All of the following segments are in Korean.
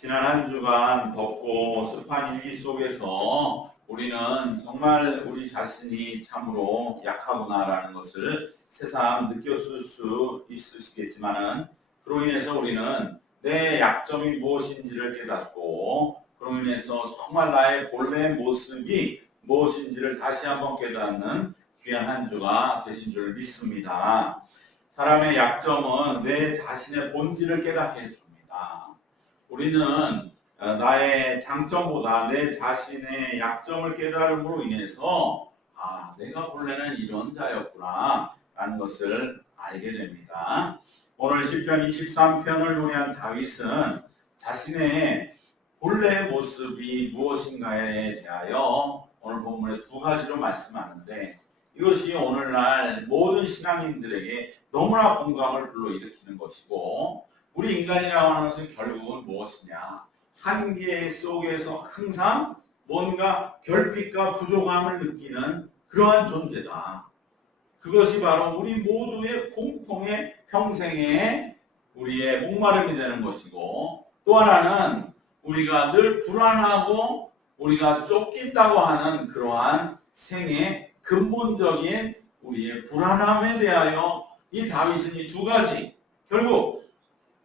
지난 한 주간 덥고 습한 일기 속에서 우리는 정말 우리 자신이 참으로 약하구나라는 것을 새삼 느꼈을 수 있으시겠지만은 그로 인해서 우리는 내 약점이 무엇인지를 깨닫고 그로 인해서 정말 나의 본래 모습이 무엇인지를 다시 한번 깨닫는 귀한 한 주가 되신 줄 믿습니다. 사람의 약점은 내 자신의 본질을 깨닫게 해줍니다. 우리는 나의 장점보다 내 자신의 약점을 깨달음으로 인해서 내가 본래는 이런 자였구나 라는 것을 알게 됩니다. 오늘 시편 23편을 노래한 다윗은 자신의 본래 모습이 무엇인가에 대하여 오늘 본문에 두 가지로 말씀하는데 이것이 오늘날 모든 신앙인들에게 너무나 공감을 불러일으키는 것이고 우리 인간이라고 하는 것은 결국은 무엇이냐? 한계 속에서 항상 뭔가 결핍과 부족함을 느끼는 그러한 존재다. 그것이 바로 우리 모두의 공통의 평생의 우리의 목마름이 되는 것이고 또 하나는 우리가 늘 불안하고 우리가 쫓긴다고 하는 그러한 생의 근본적인 우리의 불안함에 대하여 이 다윗은 이 두 가지 결국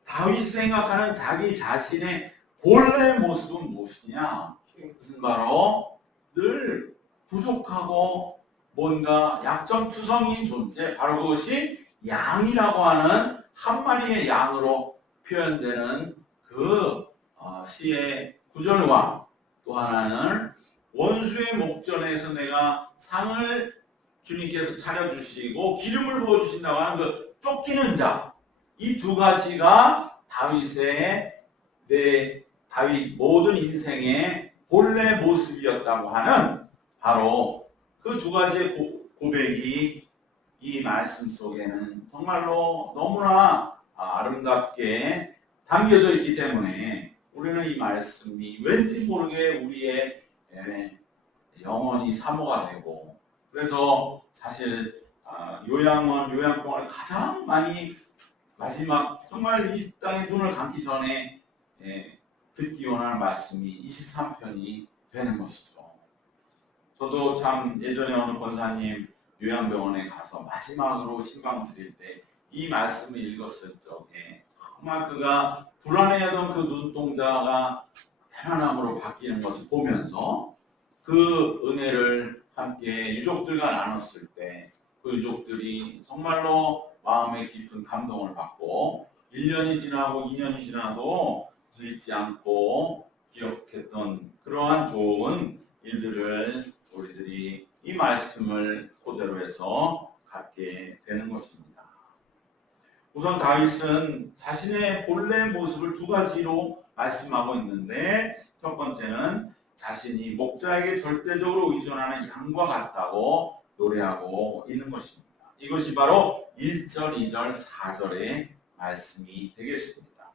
다윗이 생각하는 자기 자신의 본래 모습은 무엇이냐? 그것은 바로 늘 부족하고 뭔가 약점투성이인 존재, 바로 그것이 양이라고 하는 한 마리의 양으로 표현되는 그 시의 구절과 또 하나는 원수의 목전에서 내가 상을 주님께서 차려주시고 기름을 부어주신다고 하는 그 쫓기는 자, 이 두 가지가 다윗 모든 인생의 본래 모습이었다고 하는 바로 그 두 가지의 고백이 이 말씀 속에는 정말로 너무나 아름답게 담겨져 있기 때문에 우리는 이 말씀이 왠지 모르게 우리의 영혼이 사모가 되고 그래서 사실 요양병원을 가장 많이 마지막 정말 이 땅에 눈을 감기 전에 듣기 원하는 말씀이 23편이 되는 것이죠. 저도 참 예전에 어느 권사님 요양병원에 가서 마지막으로 신방 드릴 때 이 말씀을 읽었을 적에 정말 그가 불안해하던 그 눈동자가 편안함으로 바뀌는 것을 보면서 그 은혜를 함께 유족들과 나눴을 때 그 유족들이 정말로 마음에 깊은 감동을 받고 1년이 지나고 2년이 지나도 잊지 않고 기억했던 그러한 좋은 일들을 우리들이 이 말씀을 토대로 해서 갖게 되는 것입니다. 우선 다윗은 자신의 본래 모습을 두 가지로 말씀하고 있는데 첫 번째는 자신이 목자에게 절대적으로 의존하는 양과 같다고 노래하고 있는 것입니다. 이것이 바로 1절, 2절, 4절의 말씀이 되겠습니다.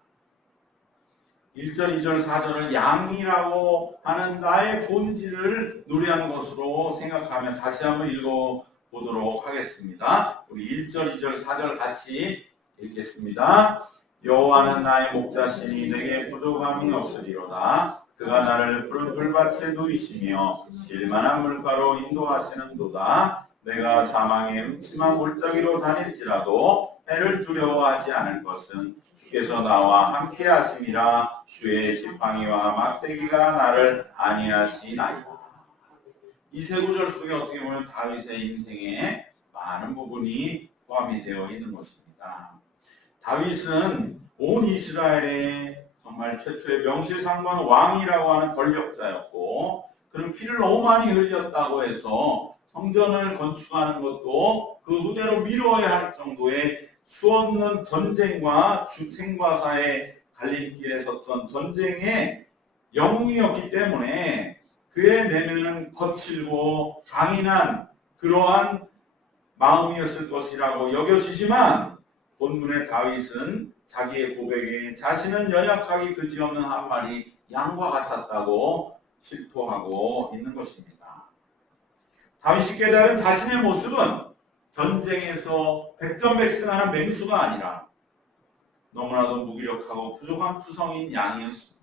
1절, 2절, 4절을 양이라고 하는 나의 본질을 노래한 것으로 생각하며 다시 한번 읽어보도록 하겠습니다. 우리 1절, 2절, 4절 같이 읽겠습니다. 여호와는 나의 목자시니 내게 부족함이 없으리로다. 그가 나를 푸른 풀밭에 누이시며 실만한 물가로 인도하시는도다. 내가 사망의 음침한 골짜기로 다닐지라도 해를 두려워하지 않을 것은 주께서 나와 함께 하심이라. 주의 지팡이와 막대기가 나를 안위하시나이다. 이 세 구절 속에 어떻게 보면 다윗의 인생의 많은 부분이 포함이 되어 있는 것입니다. 다윗은 온 이스라엘의 정말 최초의 명실상부한 왕이라고 하는 권력자였고 그는 피를 너무 많이 흘렸다고 해서 성전을 건축하는 것도 그 후대로 미뤄야 할 정도의 수없는 전쟁과 생과 사의 갈림길에 섰던 전쟁의 영웅이었기 때문에 그의 내면은 거칠고 강인한 그러한 마음이었을 것이라고 여겨지지만 본문의 다윗은 자기의 고백에 자신은 연약하기 그지없는 한 마리 양과 같았다고 실토하고 있는 것입니다. 다윗이 깨달은 자신의 모습은 전쟁에서 백전백승하는 맹수가 아니라 너무나도 무기력하고 부족한 투성인 양이었습니다.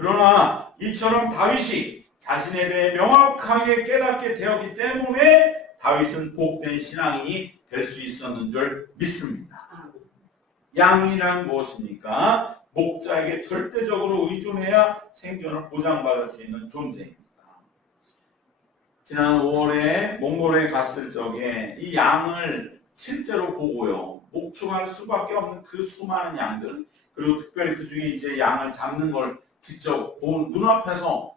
그러나 이처럼 다윗이 자신에 대해 명확하게 깨닫게 되었기 때문에 다윗은 복된 신앙인이 될 수 있었는 줄 믿습니다. 양이란 무엇입니까? 목자에게 절대적으로 의존해야 생존을 보장받을 수 있는 존재입니다. 지난 5월에 몽골에 갔을 적에 이 양을 실제로 보고요. 목축할 수밖에 없는 그 수많은 양들, 그리고 특별히 그 중에 이제 양을 잡는 걸 직접 본 눈앞에서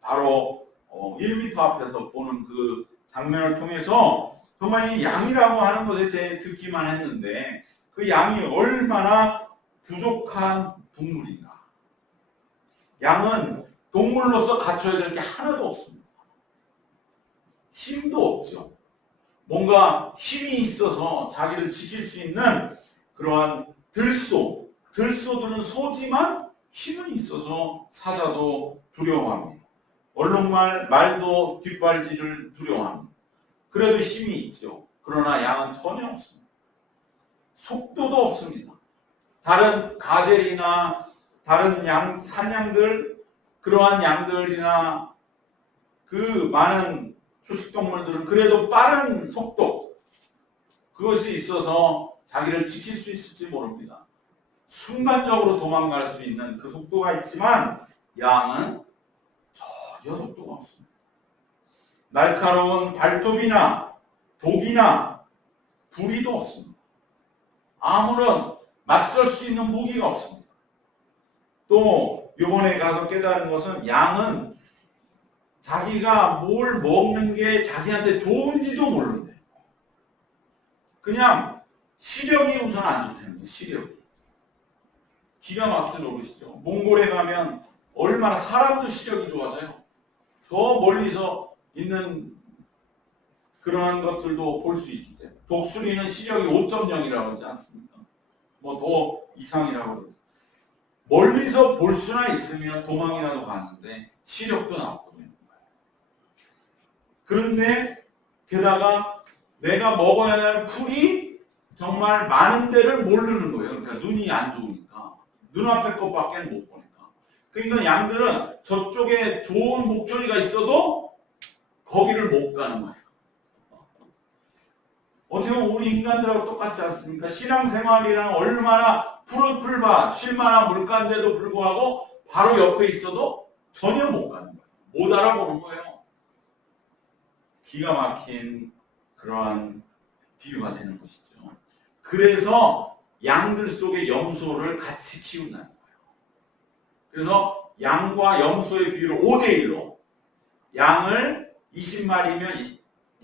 바로 1m 앞에서 보는 그 장면을 통해서 정말 이 양이라고 하는 것에 대해 듣기만 했는데 그 양이 얼마나 부족한 동물인가. 양은 동물로서 갖춰야 될 게 하나도 없습니다. 힘도 없죠. 뭔가 힘이 있어서 자기를 지킬 수 있는 그러한 들소들은 소지만 힘은 있어서 사자도 두려워합니다. 얼룩말, 말도 뒷발질을 두려워합니다. 그래도 힘이 있죠. 그러나 양은 전혀 없습니다. 속도도 없습니다. 다른 가젤이나 다른 산양들, 그러한 양들이나 그 많은 초식동물들은 그래도 빠른 속도, 그것이 있어서 자기를 지킬 수 있을지 모릅니다. 순간적으로 도망갈 수 있는 그 속도가 있지만 양은 전혀 속도가 없습니다. 날카로운 발톱이나 독이나 부리도 없습니다. 아무런 맞설 수 있는 무기가 없습니다. 또 이번에 가서 깨달은 것은 양은 자기가 뭘 먹는 게 자기한테 좋은지도 모르는데 그냥 시력이 우선 안 좋다는 거예요. 시력이. 기가 막힌 노릇이죠. 몽골에 가면 얼마나 사람도 시력이 좋아져요. 저 멀리서 있는 그러한 것들도 볼 수 있기 때문에. 독수리는 시력이 5.0이라고 하지 않습니까? 뭐 더 이상이라고 그러죠. 멀리서 볼 수나 있으면 도망이라도 가는데 시력도 나쁘고 있는 거예요. 그런데 게다가 내가 먹어야 할 풀이 정말 많은 데를 모르는 거예요. 그러니까 눈이 안 좋으니까. 눈앞에 것밖에 못 보니까. 그러니까 양들은 저쪽에 좋은 목소리가 있어도 거기를 못 가는 거예요. 어떻게 보면 우리 인간들하고 똑같지 않습니까? 신앙생활이랑 얼마나 푸른 풀밭, 쉴만한 물가인데도 불구하고 바로 옆에 있어도 전혀 못 가는 거예요. 못 알아보는 거예요. 기가 막힌 그러한 비유가 되는 것이죠. 그래서 양들 속에 염소를 같이 키운다는 거예요. 그래서 양과 염소의 비율을 5대1로 양을 20마리면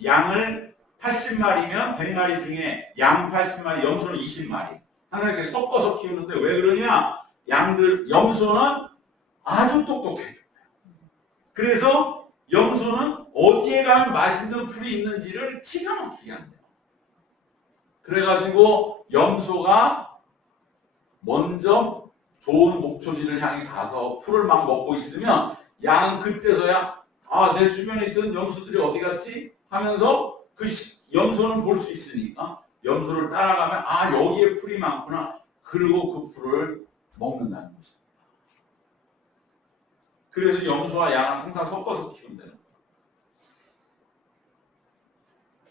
양을 80마리면 100마리 중에 양 80마리, 염소는 20마리. 항상 이렇게 섞어서 키우는데 왜 그러냐? 염소는 아주 똑똑해요. 그래서 염소는 어디에 가면 맛있는 풀이 있는지를 기가 막히게 한대요. 그래가지고 염소가 먼저 좋은 목초지를 향해 가서 풀을 막 먹고 있으면 양은 그때서야 내 주변에 있던 염소들이 어디 갔지? 하면서 염소는 볼 수 있으니까 염소를 따라가면 여기에 풀이 많구나. 그리고 그 풀을 먹는다는 것입니다. 그래서 염소와 양을 항상 섞어서 키운다는 거예요.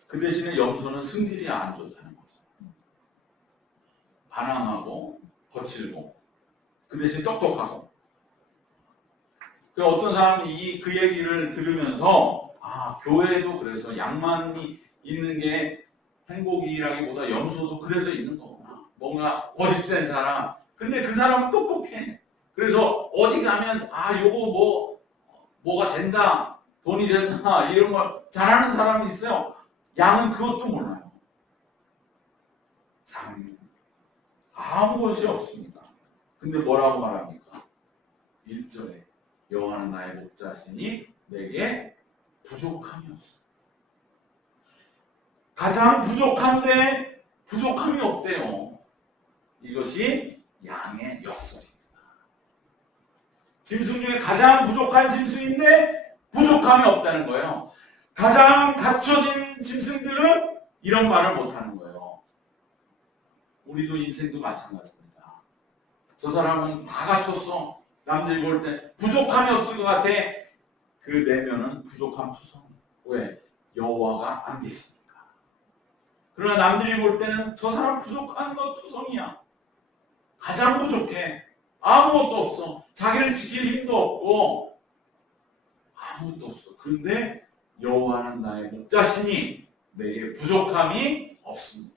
그 대신에 염소는 승질이 안 좋다는 거죠. 반항하고 거칠고 그 대신 똑똑하고. 어떤 사람이 그 얘기를 들으면서 교회도 그래서 양만이 있는 게 행복이라기보다 염소도 그래서 있는 거구나. 뭔가 고집센 사람. 근데 그 사람은 똑똑해. 그래서 어디 가면 요거 뭐가 된다. 돈이 된다. 이런 걸 잘하는 사람이 있어요. 양은 그것도 몰라요. 참 아무것이 없습니다. 근데 뭐라고 말합니까? 1절에 여호와는 나의 목자시니 내게 부족함이 없어. 가장 부족한데 부족함이 없대요. 이것이 양의 역설입니다. 짐승 중에 가장 부족한 짐승인데 부족함이 없다는 거예요. 가장 갖춰진 짐승들은 이런 말을 못하는 거예요. 우리도 인생도 마찬가지입니다. 저 사람은 다 갖췄어. 남들이 볼 때 부족함이 없을 것 같아. 그 내면은 부족한 투성이. 왜? 여호와가 안 계시니까. 그러나 남들이 볼 때는 저 사람 부족한 것 투성이야. 가장 부족해. 아무것도 없어. 자기를 지킬 힘도 없고 아무것도 없어. 그런데 여호와는 나의 목자시니 내게 부족함이 없습니다.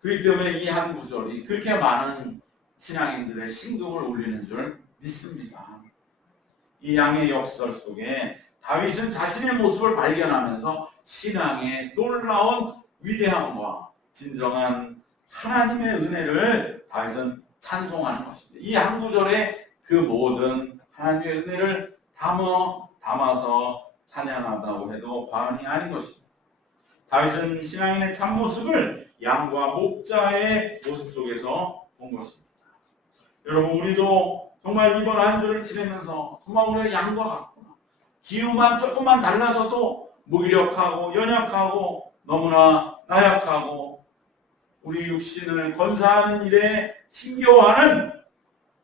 그렇기 때문에 이 한 구절이 그렇게 많은 신앙인들의 심금을 울리는 줄 믿습니다. 이 양의 역설 속에 다윗은 자신의 모습을 발견하면서 신앙의 놀라운 위대함과 진정한 하나님의 은혜를 다윗은 찬송하는 것입니다. 이 한 구절에 그 모든 하나님의 은혜를 담아서 찬양한다고 해도 과언이 아닌 것입니다. 다윗은 신앙인의 참모습을 양과 목자의 모습 속에서 본 것입니다. 여러분, 우리도 정말 이번 한 주를 지내면서 정말 우리가 양과 같구나. 기후만 조금만 달라져도 무기력하고 연약하고 너무나 나약하고 우리 육신을 건사하는 일에 힘겨워하는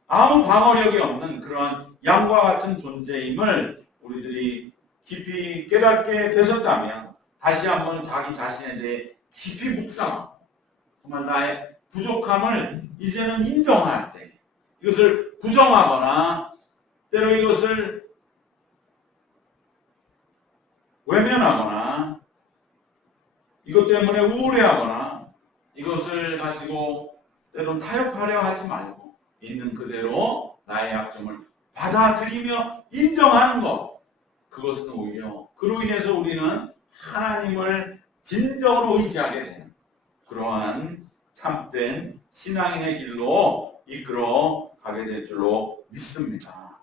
아무 방어력이 없는 그러한 양과 같은 존재임을 우리들이 깊이 깨닫게 되셨다면 다시 한번 자기 자신에 대해 깊이 묵상하고 정말 나의 부족함을 이제는 인정할 때 이것을 부정하거나 때로 이것을 외면하거나 이것 때문에 우울해하거나 이것을 가지고 때로는 타협하려 하지 말고 있는 그대로 나의 약점을 받아들이며 인정하는 것, 그것은 오히려 그로 인해서 우리는 하나님을 진정으로 의지하게 되는 그러한 참된 신앙인의 길로 이끌어 가게 될 줄로 믿습니다.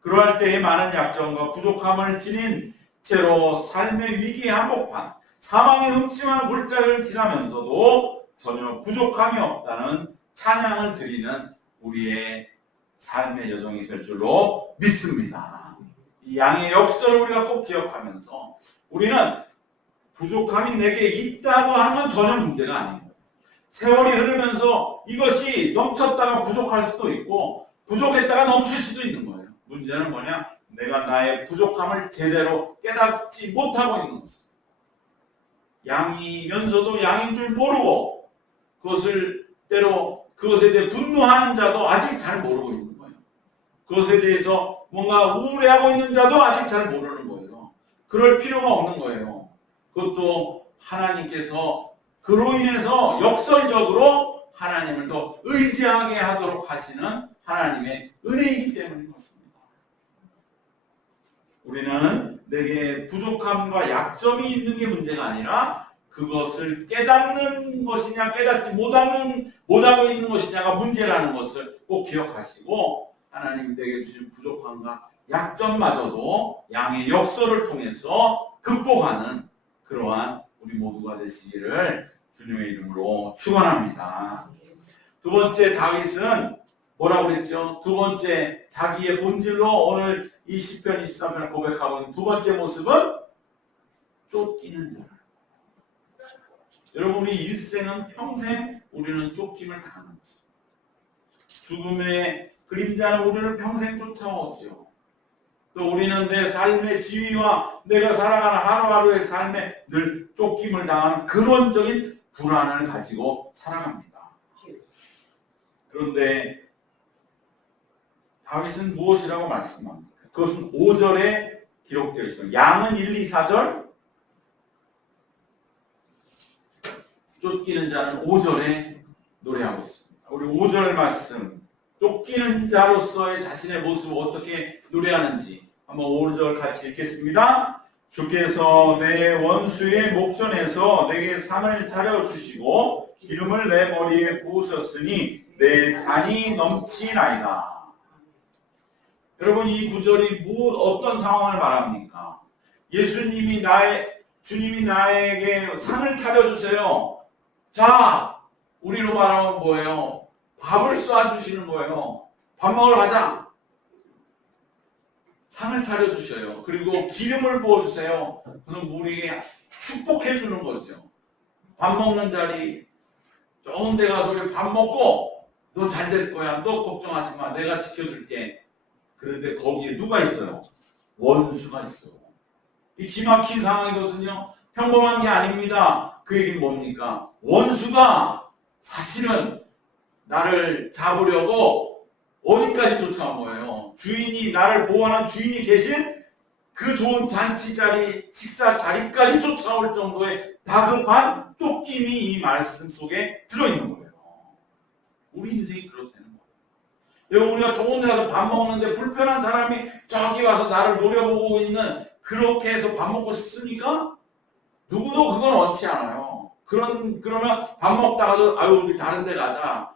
그러할 때에 많은 약점과 부족함을 지닌 채로 삶의 위기에 한복판 사망의 음침한 골짜기를 지나면서도 전혀 부족함이 없다는 찬양을 드리는 우리의 삶의 여정이 될 줄로 믿습니다. 이 양의 역설을 우리가 꼭 기억하면서 우리는 부족함이 내게 있다고 하는 건 전혀 문제가 아닙니다. 세월이 흐르면서 이것이 넘쳤다가 부족할 수도 있고 부족했다가 넘칠 수도 있는 거예요. 문제는 뭐냐? 내가 나의 부족함을 제대로 깨닫지 못하고 있는 것입니다. 양이면서도 양인 줄 모르고 그것을 때로 그것에 대해 분노하는 자도 아직 잘 모르고 있는 거예요. 그것에 대해서 뭔가 우울해하고 있는 자도 아직 잘 모르는 거예요. 그럴 필요가 없는 거예요. 그것도 하나님께서 그로 인해서 역설적으로 하나님을 더 의지하게 하도록 하시는 하나님의 은혜이기 때문인 것입니다. 우리는 내게 부족함과 약점이 있는 게 문제가 아니라 그것을 깨닫는 것이냐 깨닫지 못하고 있는 것이냐가 문제라는 것을 꼭 기억하시고 하나님이 내게 주신 부족함과 약점마저도 양의 역설을 통해서 극복하는 그러한 우리 모두가 되시기를 주님의 이름으로 축원합니다. 두 번째, 다윗은 뭐라고 그랬죠? 두 번째, 자기의 본질로 오늘 이 시편 23편을 고백하고 있는 두 번째 모습은 쫓기는 자라. 여러분, 우리 일생은 평생 우리는 쫓김을 당하는 것입니다. 죽음의 그림자는 우리를 평생 쫓아오지요. 또 우리는 내 삶의 지위와 내가 살아가는 하루하루의 삶에 늘 쫓김을 당하는 근원적인 불안을 가지고 살아갑니다. 그런데 다윗은 무엇이라고 말씀합니까? 그것은 5절에 기록되어 있습니다. 양은 1, 2, 4절, 쫓기는 자는 5절에 노래하고 있습니다. 우리 5절 말씀, 쫓기는 자로서의 자신의 모습을 어떻게 노래하는지 한번 5절 같이 읽겠습니다. 주께서 내 원수의 목전에서 내게 상을 차려주시고 기름을 내 머리에 부으셨으니 내 잔이 넘치나이다. 여러분, 이 구절이 어떤 상황을 말합니까? 주님이 나에게 상을 차려주세요. 자, 우리로 말하면 뭐예요? 밥을 쏴주시는 거예요. 밥 먹으러 가자. 상을 차려주셔요. 그리고 기름을 부어주세요. 그래서 우리에게 축복해주는 거죠. 밥 먹는 자리 좋은 데 가서 우리 밥 먹고 너 잘 될 거야. 너 걱정하지 마. 내가 지켜줄게. 그런데 거기에 누가 있어요? 원수가 있어요. 이 기막힌 상황이거든요. 평범한 게 아닙니다. 그 얘기는 뭡니까? 원수가 사실은 나를 잡으려고 어디까지 쫓아온 거예요. 주인이, 나를 보호하는 주인이 계신 그 좋은 잔치 자리, 식사 자리까지 쫓아올 정도의 다급한 쫓김이 이 말씀 속에 들어있는 거예요. 우리 인생이 그렇다는 거예요. 여러분, 우리가 좋은 데 가서 밥 먹는데 불편한 사람이 저기 와서 나를 노려보고 있는, 그렇게 해서 밥 먹고 싶습니까? 누구도 그건 원치 않아요. 그러면 밥 먹다가도 아유 우리 다른 데 가자.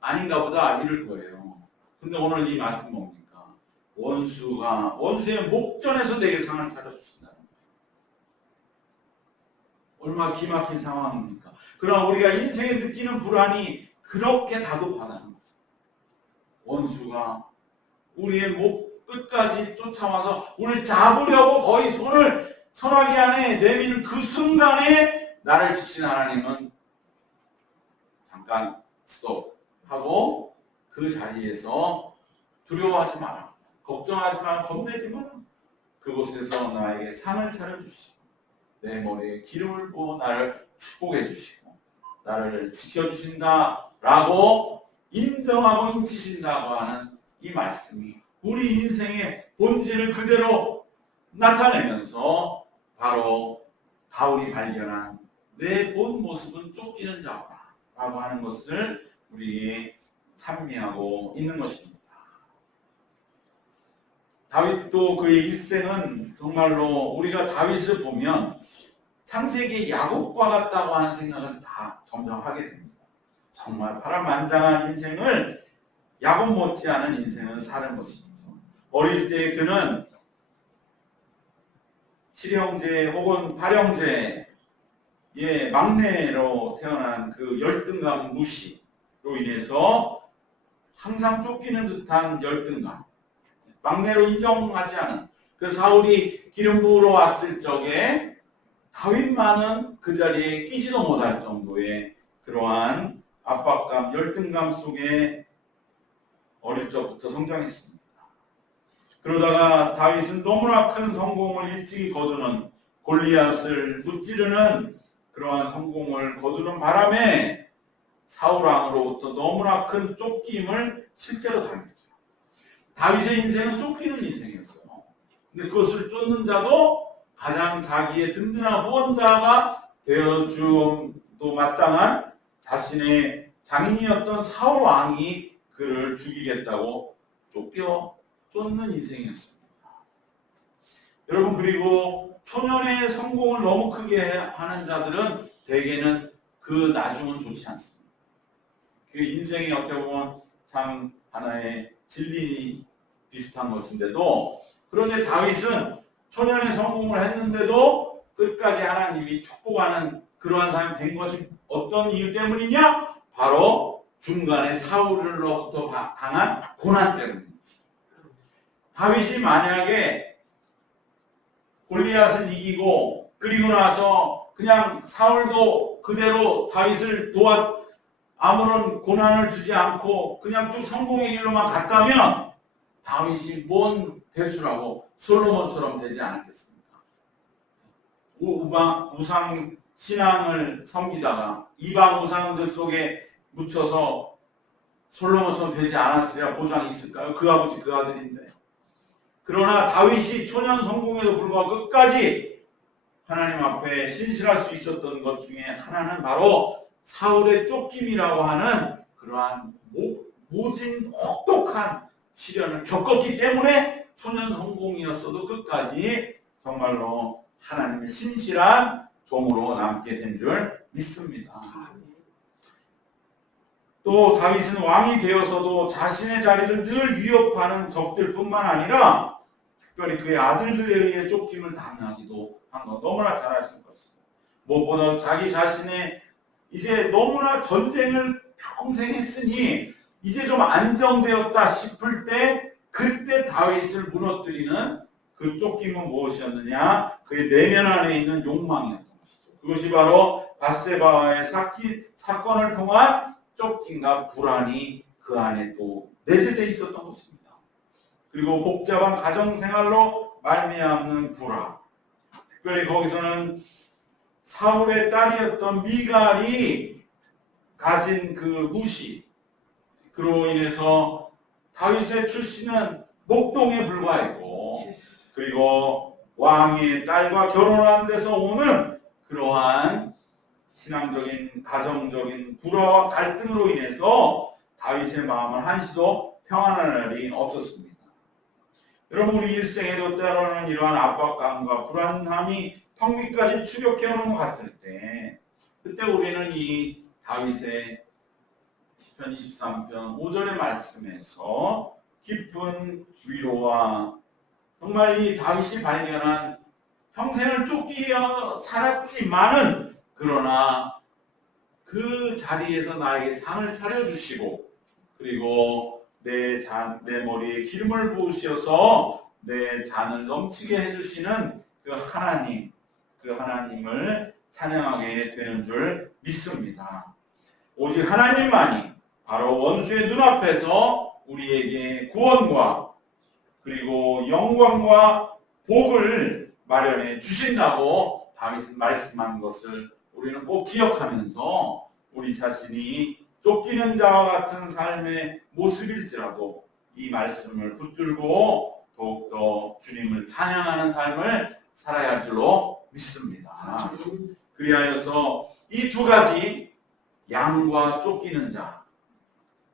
아닌가 보다 이럴 거예요. 근데 오늘 이 말씀 뭡니까? 원수의 목전에서 내게 상을 차려주신다는 거예요. 얼마나 기막힌 상황입니까? 그러나 우리가 인생에 느끼는 불안이 그렇게 다급하다는 거죠. 원수가 우리의 목 끝까지 쫓아와서 우리를 잡으려고 거의 손을 선하기 안에 내미는 그 순간에 나를 지키신 하나님은 잠깐 스톱하고 그 자리에서 두려워하지 마라. 걱정하지 마라. 겁내지 마라. 그곳에서 나에게 상을 차려주시고 내 머리에 기름을 부어 나를 축복해 주시고 나를 지켜주신다라고 인정하고 인치신다고 하는 이 말씀이 우리 인생의 본질을 그대로 나타내면서 바로 다윗이 발견한 내 본 모습은 쫓기는 자라 라고 하는 것을 우리에게 찬미하고 있는 것입니다. 다윗도 그의 일생은 정말로 우리가 다윗을 보면 창세기 야곱과 같다고 하는 생각을 다 점점 하게 됩니다. 정말 파란만장한 인생을 야곱 못지않은 인생을 사는 것이죠. 어릴 때 그는 7형제 혹은 8형제의 막내로 태어난 그 열등감 무시로 인해서 항상 쫓기는 듯한 열등감, 막내로 인정하지 않은 그 사울이 기름 부으러 왔을 적에 다윗만은 그 자리에 끼지도 못할 정도의 그러한 압박감, 열등감 속에 어릴 적부터 성장했습니다. 그러다가 다윗은 너무나 큰 성공을 일찍이 거두는, 골리앗을 무찌르는 그러한 성공을 거두는 바람에 사울왕으로부터 너무나 큰 쫓김을 실제로 당했죠. 다윗의 인생은 쫓기는 인생이었어요. 근데 그것을 쫓는 자도 가장 자기의 든든한 후원자가 되어주음도 마땅한 자신의 장인이었던 사울왕이 그를 죽이겠다고 쫓는 인생이었습니다. 여러분, 그리고 초년의 성공을 너무 크게 하는 자들은 대개는 그 나중은 좋지 않습니다. 그 인생이 어떻게 보면 참 하나의 진리 비슷한 것인데도, 그런데 다윗은 초년의 성공을 했는데도 끝까지 하나님이 축복하는 그러한 사람이 된 것이 어떤 이유 때문이냐? 바로 중간에 사울로부터 당한 고난 때문입니다. 다윗이 만약에 골리앗을 이기고 그리고 나서 그냥 사울도 그대로 다윗을 아무런 고난을 주지 않고 그냥 쭉 성공의 길로만 갔다면 다윗이 뭔 대수라고 솔로몬처럼 되지 않았겠습니까? 우상 신앙을 섬기다가 이방 우상들 속에 묻혀서 솔로몬처럼 되지 않았으랴 보장이 있을까요? 그 아버지 그 아들인데. 그러나 다윗이 초년 성공에도 불구하고 끝까지 하나님 앞에 신실할 수 있었던 것 중에 하나는 바로 사울의 쫓김이라고 하는 그러한 모진 혹독한 시련을 겪었기 때문에 초년 성공이었어도 끝까지 정말로 하나님의 신실한 종으로 남게 된 줄 믿습니다. 또 다윗은 왕이 되어서도 자신의 자리를 늘 위협하는 적들뿐만 아니라 특별히 그의 아들들에 의해 쫓김을 당하기도 한 것 너무나 잘 아시는 것입니다. 무엇보다 자기 자신의 이제 너무나 전쟁을 평생 했으니 이제 좀 안정되었다 싶을 때 그때 다윗을 무너뜨리는 그 쫓김은 무엇이었느냐? 그의 내면 안에 있는 욕망이었던 것이죠. 그것이 바로 밧세바와의 사건을 통한 쫓김과 불안이 그 안에 또 내재되어 있었던 것입니다. 그리고 복잡한 가정생활로 말미암는 불화, 특별히 거기서는 사울의 딸이었던 미갈이 가진 그 무시, 그로 인해서 다윗의 출신은 목동에 불과했고, 그리고 왕의 딸과 결혼한 데서 오는 그러한 신앙적인 가정적인 불화와 갈등으로 인해서 다윗의 마음은 한시도 평안한 날이 없었습니다. 여러분, 우리 일생에도 때로는 이러한 압박감과 불안함이 턱 밑까지 추격해오는 것 같을 때, 그때 우리는 이 다윗의 시편 23편 5절의 말씀에서 깊은 위로와 정말 이 다윗이 발견한 평생을 쫓기며 살았지만은 그러나 그 자리에서 나에게 상을 차려주시고, 그리고 내 머리에 기름을 부으셔서 내 잔을 넘치게 해주시는 그 하나님, 그 하나님을 찬양하게 되는 줄 믿습니다. 오직 하나님만이 바로 원수의 눈앞에서 우리에게 구원과 그리고 영광과 복을 마련해 주신다고 다윗은 말씀한 것을 우리는 꼭 기억하면서 우리 자신이 쫓기는 자와 같은 삶의 모습일지라도 이 말씀을 붙들고 더욱더 주님을 찬양하는 삶을 살아야 할 줄로 믿습니다. 그리하여서 이 두 가지, 양과 쫓기는 자,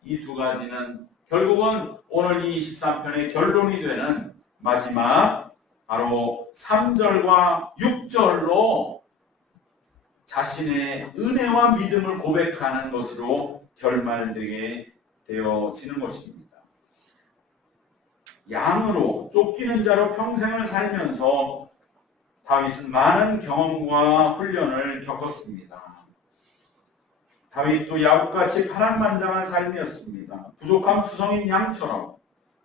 이 두 가지는 결국은 오늘 이 23편의 결론이 되는 마지막 바로 3절과 6절로 자신의 은혜와 믿음을 고백하는 것으로 결말되게 되어지는 것입니다. 양으로 쫓기는 자로 평생을 살면서 다윗은 많은 경험과 훈련을 겪었습니다. 다윗도 야곱같이 파란만장한 삶이었습니다. 부족함 투성인 양처럼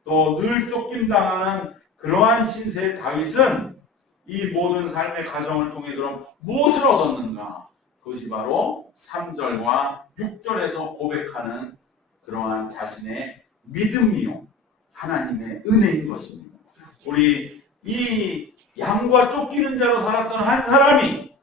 또 늘 쫓김당하는 그러한 신세의 다윗은 이 모든 삶의 과정을 통해 그럼 무엇을 얻었는가? 그것이 바로 3절과 6절에서 고백하는 그러한 자신의 믿음이요, 하나님의 은혜인 것입니다. 우리 이 양과 쫓기는 자로 살았던 한 사람이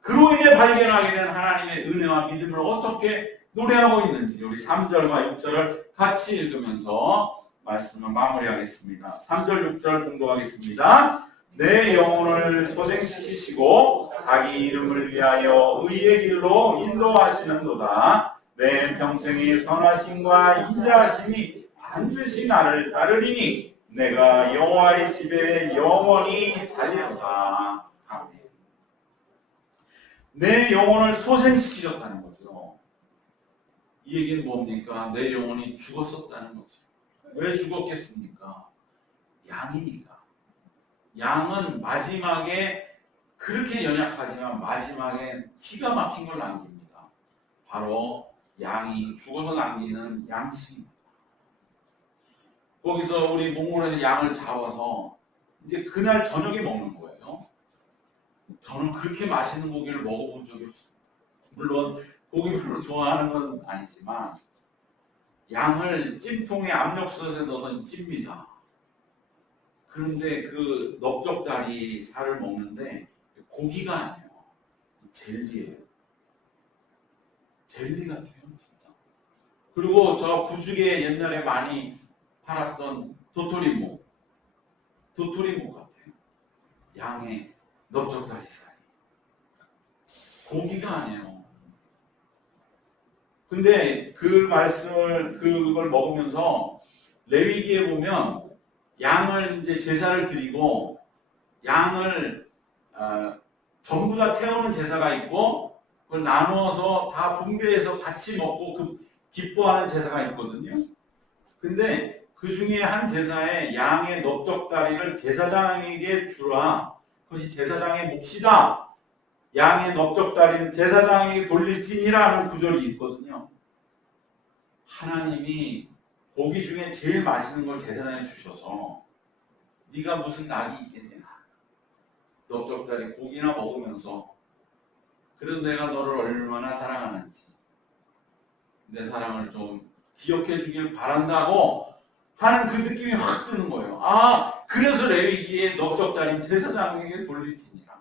그로 인해 발견하게 된 하나님의 은혜와 믿음을 어떻게 노래하고 있는지 우리 3절과 6절을 같이 읽으면서 말씀을 마무리하겠습니다. 3절 6절 공독하겠습니다. 내 영혼을 소생시키시고 자기 이름을 위하여 의의 길로 인도하시는도다. 내 평생의 선하심과 인자하심이 반드시 나를 따르리니 내가 여호와의 집에 영원히 살리로다. 아멘. 내 영혼을 소생시키셨다는 거죠. 이 얘기는 뭡니까? 내 영혼이 죽었었다는 거죠. 왜 죽었겠습니까? 양이니까. 양은 마지막에 그렇게 연약하지만 마지막에 기가 막힌 걸 남깁니다. 바로 양이 죽어서 남기는 양식입니다. 거기서 우리 몽골에서 양을 잡아서 이제 그날 저녁에 먹는 거예요. 저는 그렇게 맛있는 고기를 먹어본 적이 없습니다. 물론 고기 별로 좋아하는 건 아니지만 양을 찜통에 압력솥에 넣어서 찝니다. 그런데 그 넓적다리 살을 먹는데 고기가 아니에요. 젤리예요. 젤리 같아요, 진짜. 그리고 저 부죽에 옛날에 많이 팔았던 도토리묵 같아요. 양의 넓적다리 살. 고기가 아니에요. 근데 그 말씀을 그걸 먹으면서 레위기에 보면 양을 이제 제사를 드리고 양을 전부 다 태우는 제사가 있고 그걸 나누어서 다 분배해서 같이 먹고 그 기뻐하는 제사가 있거든요. 근데 그 중에 한 제사에 양의 넓적다리를 제사장에게 주라. 그것이 제사장의 몫이다. 양의 넓적다리는 제사장에게 돌릴지니라는 구절이 있거든요. 하나님이 고기 중에 제일 맛있는 걸 제사장에 주셔서 네가 무슨 낙이 있겠냐. 넓적다리 고기나 먹으면서 그래도 내가 너를 얼마나 사랑하는지 내 사랑을 좀 기억해 주길 바란다고 하는 그 느낌이 확 드는 거예요. 아, 그래서 레위기의 넓적다리는 제사장에게 돌릴지니라.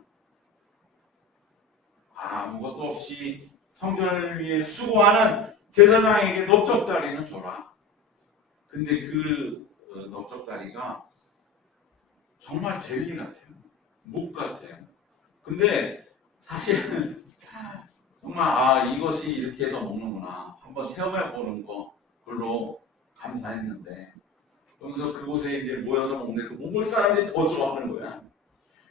아무것도 없이 성전을 위해 수고하는 제사장에게 넓적다리는 줘라. 근데 그 넓적다리가 정말 젤리 같아요. 묵 같아요. 근데 사실은 정말 이것이 이렇게 해서 먹는구나. 한번 체험해 보는 거 별로 감사했는데, 그래서 그곳에 이제 모여서 먹는데 그 몽골 사람들이 더 좋아하는 거야.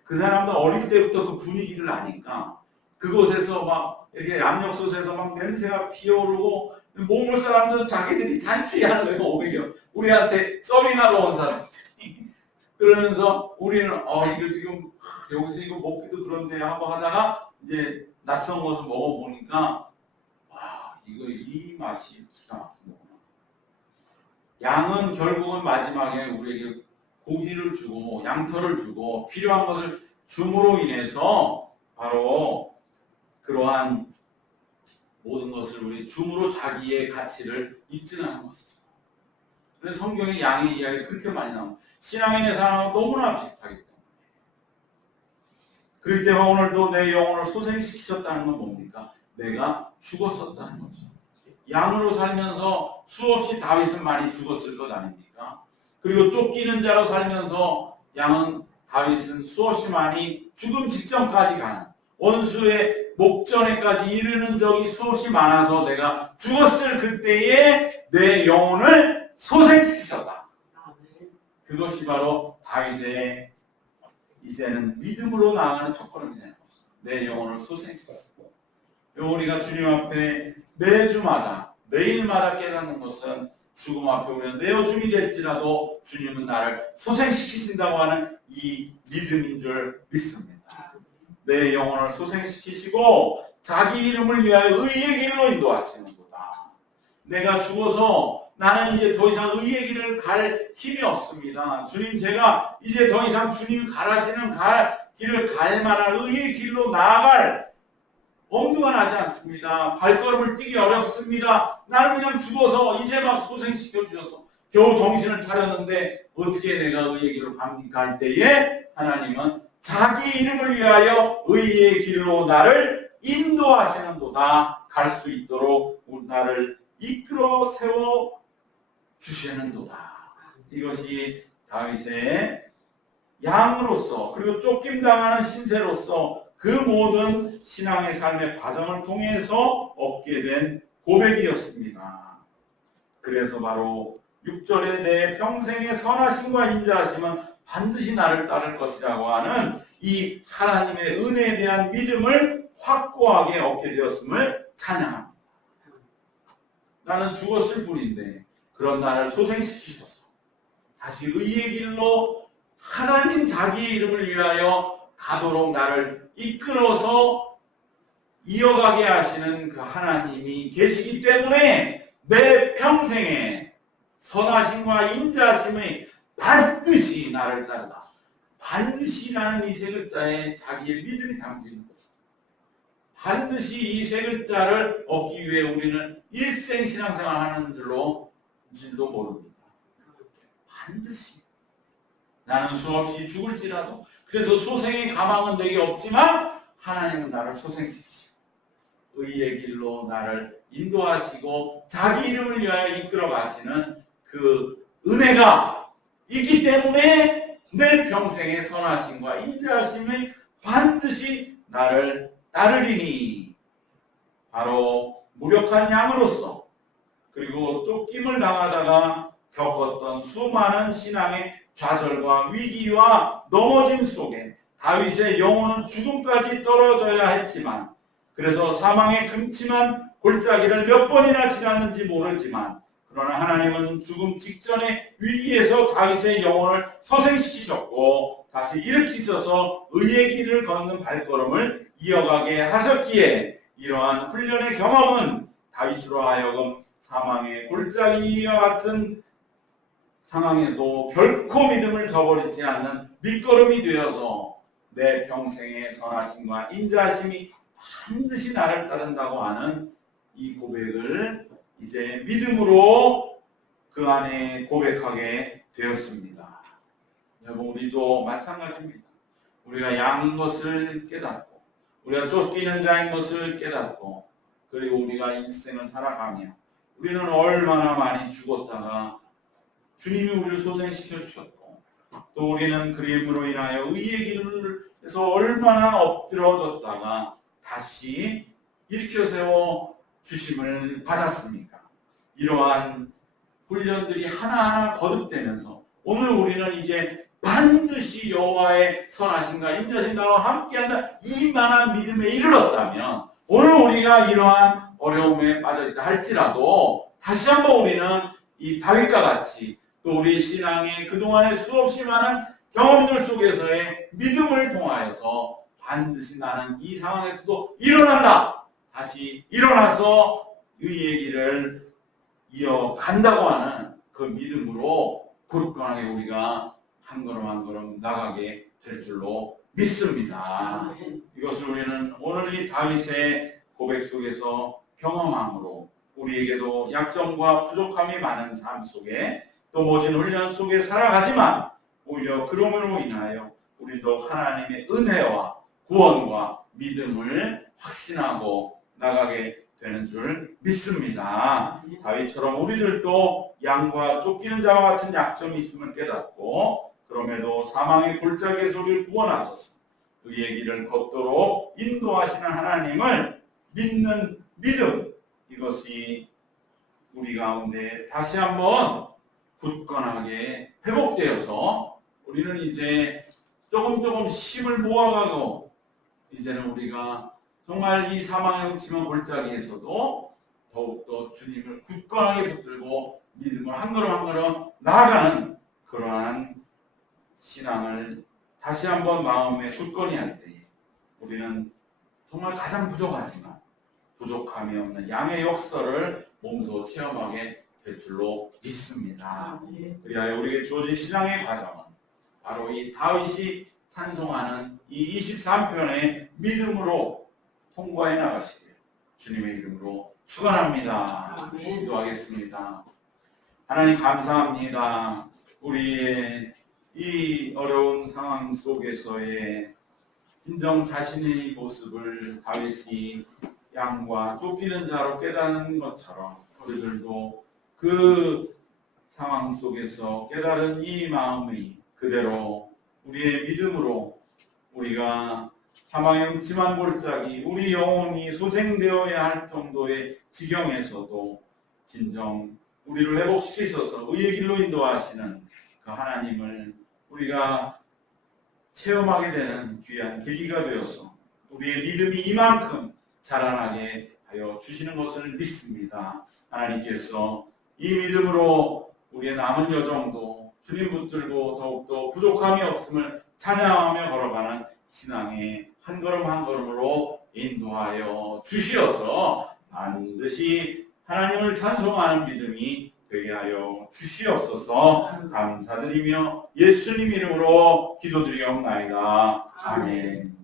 그 사람도 어릴 때부터 그 분위기를 아니까 그곳에서 막 이렇게 압력솥에서 막 냄새가 피어오르고, 몽골 사람들은 자기들이 잔치하는 거예요. 오히려 우리한테 서빙하러 온 사람들이. 그러면서 우리는 이거 지금 여기서 이거 먹기도 그런데 하고 하다가 이제 낯선 것을 먹어보니까 와, 이거 이 맛이 기가 막힌 거구나. 양은 결국은 마지막에 우리에게 고기를 주고 양털을 주고 필요한 것을 줌으로 인해서 바로 그러한 모든 것을 우리 줌으로 자기의 가치를 입증하는 것이죠. 그래서 성경에 양의 이야기가 그렇게 많이 나옵니다. 신앙인의 사랑은 너무나 비슷하기 때문에. 그렇기 때문에 오늘도 내 영혼을 소생시키셨다는 건 뭡니까? 내가 죽었었다는 거죠. 양으로 살면서 수없이 다윗은 많이 죽었을 것 아닙니까? 그리고 쫓기는 자로 살면서 다윗은 수없이 많이 죽음 직전까지 가는, 원수의 목전에까지 이르는 적이 수없이 많아서 내가 죽었을 그때에 내 영혼을 소생시키셨다. 그것이 바로 다윗의 이제는 믿음으로 나아가는 첫걸음이 되는 것입니다. 내 영혼을 소생시켰고, 우리가 주님 앞에 매주마다 매일마다 깨닫는 것은 죽음 앞에 우리가 내어줌이 될지라도 주님은 나를 소생시키신다고 하는 이 믿음인 줄 믿습니다. 내 영혼을 소생시키시고 자기 이름을 위하여 의의 길로 인도하시는도다. 내가 죽어서 나는 이제 더 이상 의의 길을 갈 힘이 없습니다. 주님, 제가 이제 더 이상 주님이 가라시는 길을 갈 만한 의의 길로 나아갈 엄두가 나지 않습니다. 발걸음을 뛰기 어렵습니다. 나는 그냥 죽어서 이제 막 소생시켜 주셔서 겨우 정신을 차렸는데 어떻게 내가 의의 길로 갑니까? 할 때에 하나님은 자기 이름을 위하여 의의 길로 나를 인도하시는도다. 갈 수 있도록 나를 이끌어 세워 주시는도다. 이것이 다윗의 양으로서 그리고 쫓김당하는 신세로서 그 모든 신앙의 삶의 과정을 통해서 얻게 된 고백이었습니다. 그래서 바로 6절에 내 평생의 선하심과 인자하심은 반드시 나를 따를 것이라고 하는 이 하나님의 은혜에 대한 믿음을 확고하게 얻게 되었음을 찬양합니다. 나는 죽었을 뿐인데 그런 나를 소생시키셔서 다시 의의 길로 하나님 자기의 이름을 위하여 가도록 나를 이끌어서 이어가게 하시는 그 하나님이 계시기 때문에 내 평생에 선하심과 인자하심이 반드시 나를 따르다. 반드시라는 이 세 글자에 자기의 믿음이 담겨 있는 것이죠. 반드시 이 세 글자를 얻기 위해 우리는 일생 신앙생활 하는 줄도 모릅니다. 반드시. 나는 수없이 죽을지라도, 그래서 소생의 가망은 내게 없지만 하나님은 나를 소생시키시고 의의 길로 나를 인도하시고 자기 이름을 위하여 이끌어 가시는 그 은혜가 있기 때문에 내 평생의 선하심과 인자하심이 반드시 나를 따르리니, 바로 무력한 양으로서 그리고 쫓김을 당하다가 겪었던 수많은 신앙의 좌절과 위기와 넘어짐 속에 다윗의 영혼은 죽음까지 떨어져야 했지만, 그래서 사망의 금침한 골짜기를 몇 번이나 지났는지 모르지만, 그러나 하나님은 죽음 직전의 위기에서 다윗의 영혼을 소생시키셨고 다시 일으키셔서 의의 길을 걷는 발걸음을 이어가게 하셨기에, 이러한 훈련의 경험은 다윗으로 하여금 사망의 골짜기와 같은 상황에도 결코 믿음을 저버리지 않는 밑거름이 되어서 내 평생의 선하심과 인자하심이 반드시 나를 따른다고 하는 이 고백을 이제 믿음으로 그 안에 고백하게 되었습니다. 여러분, 우리도 마찬가지입니다. 우리가 양인 것을 깨닫고 우리가 쫓기는 자인 것을 깨닫고 그리고 우리가 일생을 살아가며 우리는 얼마나 많이 죽었다가 주님이 우리를 소생시켜 주셨고 또 우리는 그림으로 인하여 의의 길을 해서 얼마나 엎드러졌다가 다시 일으켜 세워 주심을 받았습니까? 이러한 훈련들이 하나하나 거듭되면서 오늘 우리는 이제 반드시 여호와의 선하심과 인자심과 함께한다 이만한 믿음에 이르렀다면 오늘 우리가 이러한 어려움에 빠져있다 할지라도 다시 한번 우리는 이 다윗과 같이 또 우리 신앙의 그동안의 수없이 많은 경험들 속에서의 믿음을 통하여서 반드시 나는 이 상황에서도 일어난다. 다시 일어나서 의의 길을 이어간다고 하는 그 믿음으로 굳건하게 우리가 한 걸음 한 걸음 나가게 될 줄로 믿습니다. 이것을 우리는 오늘 이 다윗의 고백 속에서 경험함으로 우리에게도 약점과 부족함이 많은 삶 속에 또 모진 훈련 속에 살아가지만 오히려 그러므로 인하여 우리도 하나님의 은혜와 구원과 믿음을 확신하고 나가게 되는 줄 믿습니다. 다윗처럼 우리들도 양과 쫓기는 자와 같은 약점이 있음을 깨닫고 그럼에도 사망의 골짜기에서 우리를 구원하소서 의의 길을 걷도록 인도하시는 하나님을 믿는 믿음 이것이 우리 가운데 다시 한번 굳건하게 회복되어서 우리는 이제 조금 힘을 모아가고 이제는 우리가 정말 이 사망의 흑침한 골짜기에서도 더욱더 주님을 굳건하게 붙들고 믿음을 한 걸음 한 걸음 나아가는 그러한 신앙을 다시 한번 마음에 굳건히 할 때에 우리는 정말 가장 부족하지만 부족함이 없는 양의 역사를 몸소 체험하게 될 줄로 믿습니다. 그리하여 우리에게 주어진 신앙의 과정은 바로 이 다윗이 찬송하는 이 23편의 믿음으로 통과해 나가시길 주님의 이름으로 축원합니다. 기도하겠습니다. 하나님 감사합니다. 우리의 이 어려운 상황 속에서의 진정 자신의 모습을 다윗이 양과 쫓기는 자로 깨닫는 것처럼 우리들도 그 상황 속에서 깨달은 이 마음이 그대로 우리의 믿음으로 우리가 사망의 음침한 골짜기 우리 영혼이 소생되어야 할 정도의 지경에서도 진정 우리를 회복시키셔서 의의 길로 인도하시는 그 하나님을 우리가 체험하게 되는 귀한 계기가 되어서 우리의 믿음이 이만큼 자라나게 하여 주시는 것을 믿습니다. 하나님께서 이 믿음으로 우리의 남은 여정도 주님 붙들고 더욱더 부족함이 없음을 찬양하며 걸어가는 신앙의 한 걸음 한 걸음으로 인도하여 주시어서 반드시 하나님을 찬송하는 믿음이 되게 하여 주시옵소서. 감사드리며 예수님 이름으로 기도드리옵나이다. 아멘.